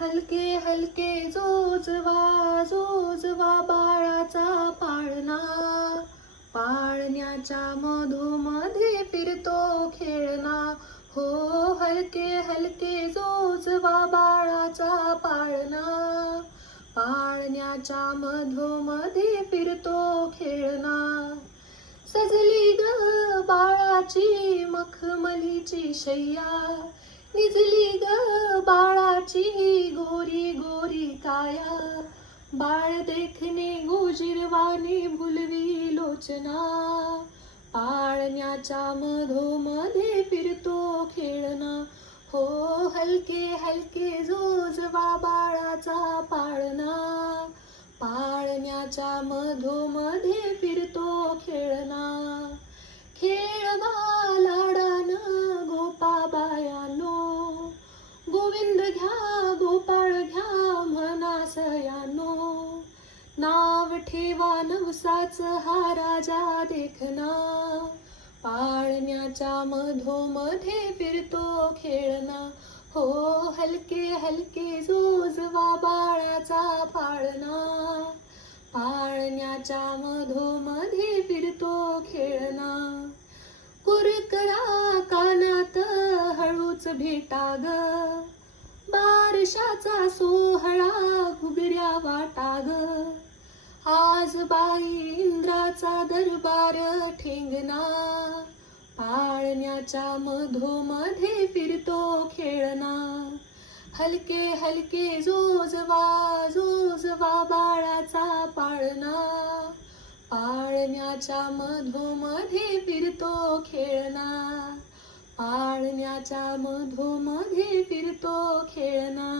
हलके हलके जोजवा जोजवा बाळाचा पाळणा. पाळण्याच्या मधोमध्ये फिरतो खेळणा. हो हलके हलके जोजवा बाळाचा पाळणा. पाळण्याच्या मधोमध्ये फिरतो खेळणा. सजली ग बाळाची मखमलीची शय्या निजली ग बाळाची गोरी काया बाळ देखणे गोजिरवाने भुलवी लोचना. पाळण्याच्या मधोमध्ये फिरतो खेळणा. हो हलके हलके जोजवा बाळाचा पाळणा. पाळण्याच्या मधोमध्ये फिरतो खेळणा. ठेवा नवसाच हा राजा देखना. पाळण्याच्या मधोमध्ये फिरतो खेळना हो हलके हलके जोजवा बाळाचा पाळणा. पाळण्याच्या मधोमध्ये फिरतो खेळना कुरकरा कानात हळूच भेटा ग बारशाचा सोहळा घुगऱ्या वाटा ग आज बाई इंद्राचा दरबार ठेंगणा पाळण्याच्या मधोमध्ये फिरतो खेळना हलके हलके जोजवा जोजवा बाळाचा पाळणा पाळण्याच्या मधोमध्ये फिरतो खेळना पाळण्याच्या मधोमध्ये फिरतो खेळना